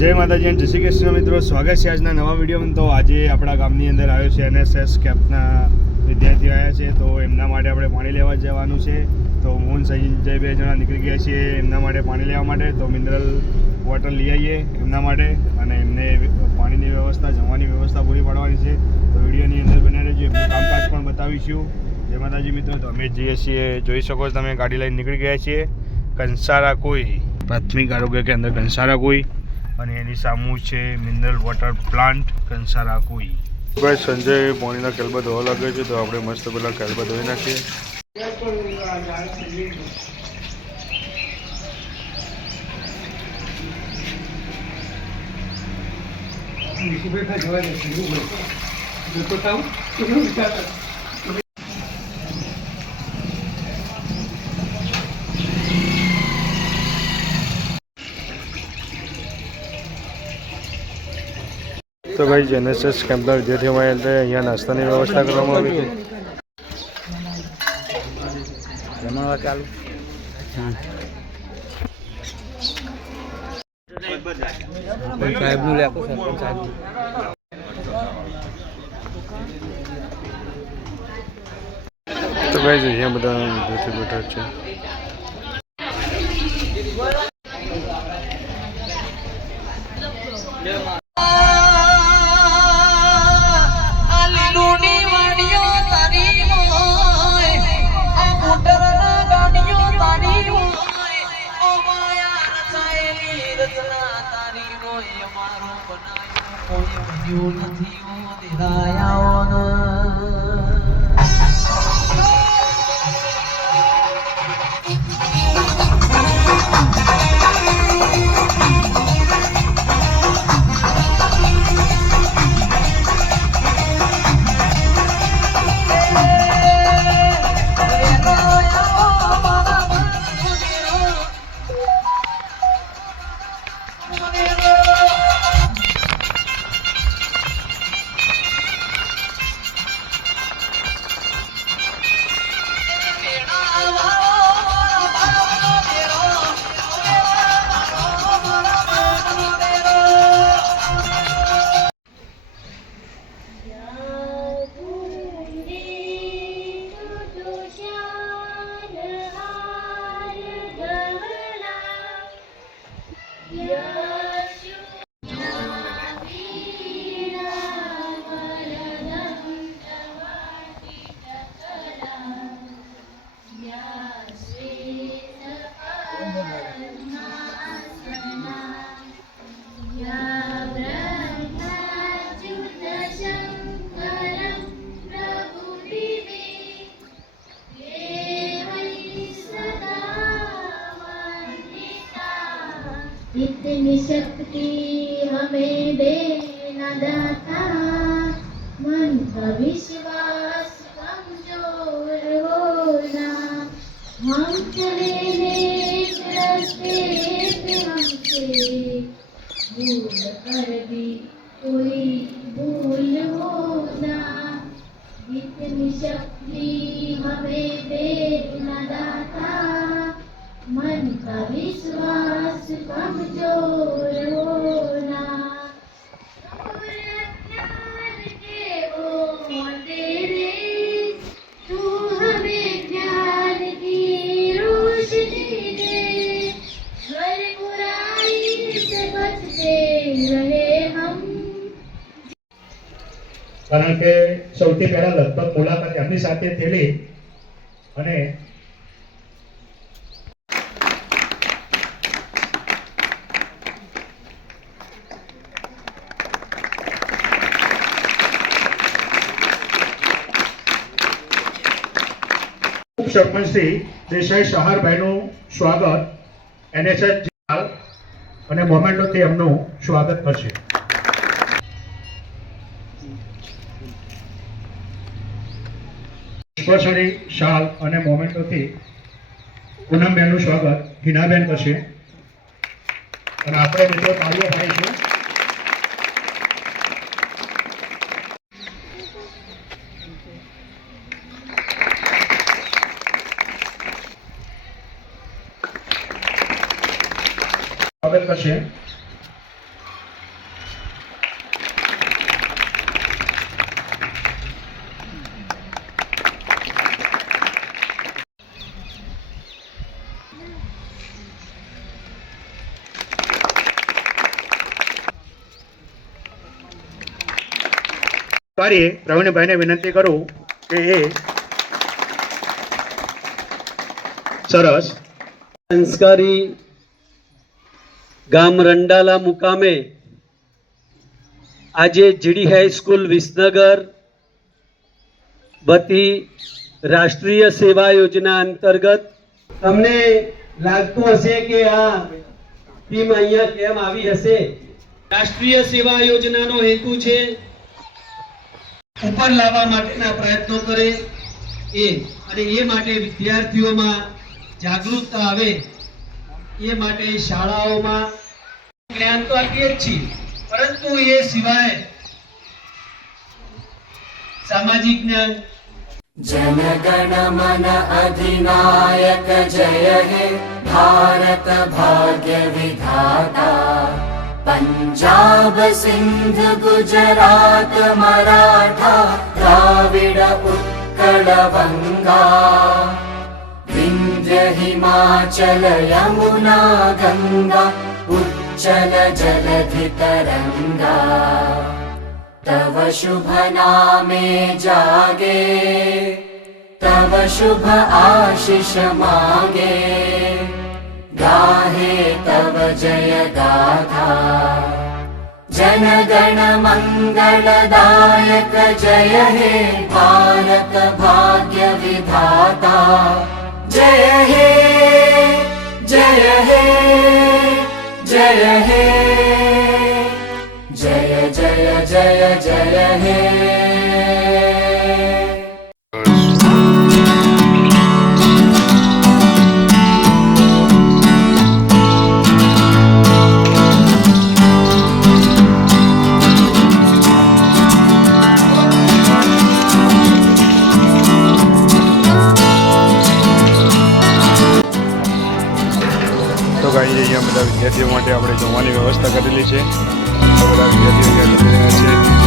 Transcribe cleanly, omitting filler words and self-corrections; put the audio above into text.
જય માતાજી અને જય શ્રી કૃષ્ણ મિત્રો, સ્વાગત છે આજના નવા વિડીયોમાં। તો આજે આપણા ગામની અંદર આવ્યો છે NSS કેમ્પના વિદ્યાર્થીઓ આવ્યા છે, તો એમના માટે આપણે પાણી લેવા જવાનું છે। તો હું સંજય બે જણા નીકળી ગયા છીએ એમના માટે પાણી લેવા માટે। તો મિનરલ વોટર લઈ આવીએ એમના માટે અને એમને પાણીની વ્યવસ્થા, જમવાની વ્યવસ્થા પૂરી પાડવાની છે। તો વિડીયોની અંદર બન્યા રહેજો, એમનું કામકાજ પણ બતાવીશું। જય માતાજી મિત્રો। તો અમે જઈએ છીએ, જોઈ શકો છો તમે, ગાડી લઈને નીકળી ગયા છીએ કંસારા કોઈ પ્રાથમિક આરોગ્ય કેન્દ્ર કંસારા કોઈ, અને એની સામું છે મિનરલ વોટર પ્લાન્ટ કંસારા કોઈ। ભાઈ સંજય પાણીના કેલબા ધોવા લાગે છે, તો આપણે મસ્ત પેલા કેલબા ધોઈ નાખીએ। तो भाई NSS कैंपना विद्यार्थी માટે અહીંયા નાસ્તાની વ્યવસ્થા કરવામાં આવી છે। જમણવા ચાલુ સાહેબનું લેકો સરપંચ સાહેબ। તો ભાઈ અહીંયા બધા વિદ્યાર્થી બેઠા છે। इतनी शक्ति हमें देना दाता, मन का विश्वास कमजोर होना, हम चले नेक रास्ते पे हमसे भूल कर भी कोई भूल होना, इतनी शक्ति हमें देना दाता, मन का विश्वास कमजोर होना, ज्ञान के वो तेरे, तू हमें ज्ञान की रोशनी दे, हर बुराई से बचते रहे हम। કારણ કે સૌથી પહેલા લગભગ મુલાકાત એમની સાથે થયેલી અને સરપંચ શ્રી દેસાઈ સહારભાઈનું સ્વાગત NSS અને મોમેન્ટોથી એમનું સ્વાગત કરશે। પુષ્પસરી શાલ અને મોમેન્ટોથી પૂનમબેનનું સ્વાગત હિનાબેન કરશે અને આપણે મિત્રો તાળીઓ પાડીશું। સ્વાગત કરશે। વારીએ પ્રવીણભાઈને વિનંતી કરું કે એ સરસ સંસ્કારી ગામ રંડાલા મુકામે આજે જીડી હાઈસ્કૂલ વિસનગર વતી રાષ્ટ્રીય સેવા યોજના અંતર્ગત તમને લાગતું હશે કે આ ટીમ અહીંયા કેમ આવી હશે. રાષ્ટ્રીય સેવા યોજનાનો હેતુ છે ઉપર લાવવા માટેના પ્રયત્નો કરે અને એ માટે વિદ્યાર્થીઓમાં જાગૃતતા આવે એ માટે શાળાઓમાં જ્ઞાન તો આપીએ જ છીએ, પરંતુ એ સિવાય સામાજિક જ્ઞાન. जनगण मन अधिनायक जय हे भारत भाग्य विधाता पंजाब सिंध गुजरात मराठा द्राविड उत्कल बंगा विंध्य हिमाचल यमुना गंगा उच्चल जलधि तरंगा तव शुभ नामे जागे तव शुभ आशीष मांगे गाहे तव जय गाथा जन गण मंगलदायक जय हे भारत भाग्य विधाता जय हे जय हे जय हे जय जय जय जय हे. તો કાંઈ અહીંયા બધા વિદ્યાર્થીઓ માટે આપણે જમવાની વ્યવસ્થા કરેલી છે. તો બધા વિદ્યાર્થીઓ અહીંયા જમી રહ્યા છે.